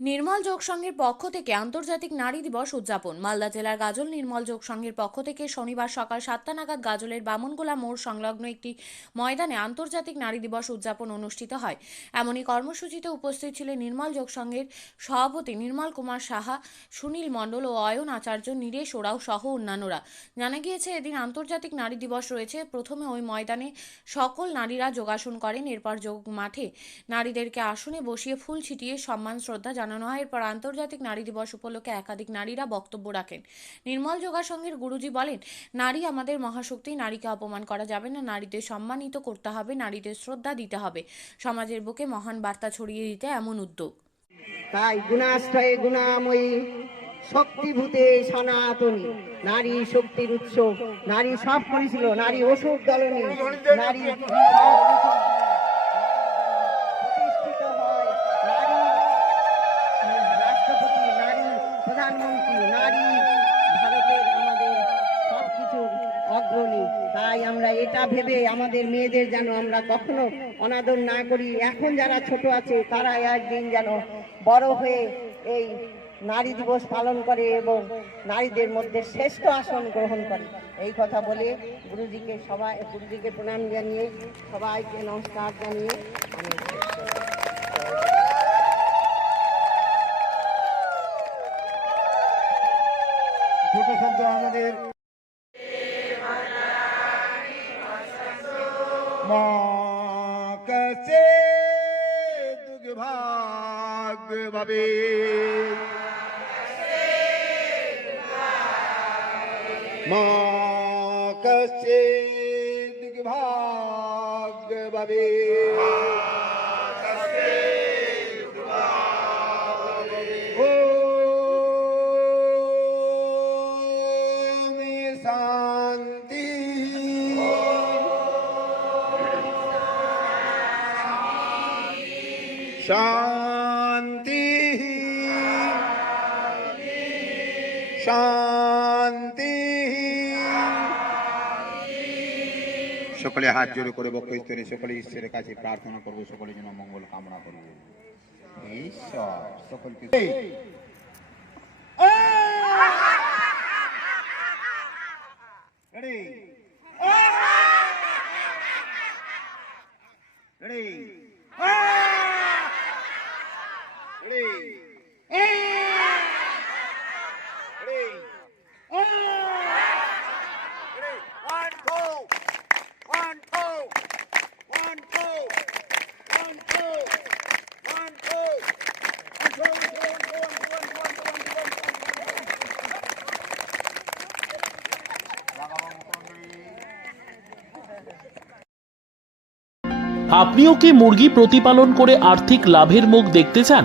নির্মল যোগ সংঘের পক্ষ থেকে আন্তর্জাতিক নারী দিবস উদযাপন। মালদা জেলার গাজল নির্মল যোগ সংঘের পক্ষ থেকে শনিবার সকাল সাতটা নাগাদ গাজলের বামনগোলা মোড় সংলগ্ন একটি ময়দানে আন্তর্জাতিক নারী দিবস উদযাপন অনুষ্ঠিত হয়। এমনই কর্মসূচিতে উপস্থিত ছিলেন নির্মল যোগ সংঘের সভাপতি নির্মল কুমার সাহা, সুনীল মণ্ডল ও অয়ন আচার্য, নীরেশ ওরাও সহ অন্যান্যরা। জানা গিয়েছে, এদিন আন্তর্জাতিক নারী দিবস রয়েছে। প্রথমে ওই ময়দানে সকল নারীরা যোগাসন করেন। এরপর যোগ মাঠে নারীদেরকে আসনে বসিয়ে ফুল ছিটিয়ে সম্মান, শ্রদ্ধা জানানো হয় এরপর আন্তর্জাতিক নারী দিবস উপলক্ষে একাধিক নারীরা বক্তব্য রাখেন। নির্মল যোগাসংঘের গুরুজি বলেন, নারী আমাদের মহাশক্তি নারীকে অপমান করা যাবে না, নারীদের সম্মানিত করতে হবে, নারীদের শ্রদ্ধা দিতে হবে। সমাজের বুকে মহান বার্তা ছড়িয়ে দিতে এমন উদ্যোগ। তাই গুণাশ্রয়ে গুণাময়ী, শক্তিভূতে সনাতনী, নারী শক্তির উৎস, নারী সব করেছিল, নারী ওষুধ দলনী, নারী সব কিছু প্রতিষ্ঠিত হয় নারী রাষ্ট্রপতি নারী প্রধানমন্ত্রী, নারী, ভারতের আমাদের সব কিছুর অগ্রণী। তাই আমরা এটা ভেবে আমাদের মেয়েদের যেন আমরা কখনো অনাদর না করি। এখন যারা ছোট আছে তারা একদিন যেন বড় হয়ে এই নারী দিবস পালন করে এবং নারীদের মধ্যে শ্রেষ্ঠ আসন গ্রহণ করে। এই কথা বলে গুরুজিকে সবাই, গুরুজিকে প্রণাম জানিয়ে সবাইকে নমস্কার জানিয়ে আমি ছোট শব্দ আমাদের মা কাছে দুঃখ ভাগ ভাবে মা কাছে দুঃখ ভাগ ভাবে শান্তি শান্তি সকলে হাত জোড়ে করে বক্ষ স্তরে সকলে ঈশ্বরের কাছে প্রার্থনা করব সকলের জন্য মঙ্গল কামনা করব ঈশ্বর সকলকে Ready? Ready? আপনিও কি মুরগি প্রতিপালন করে আর্থিক লাভের মুখ দেখতে চান?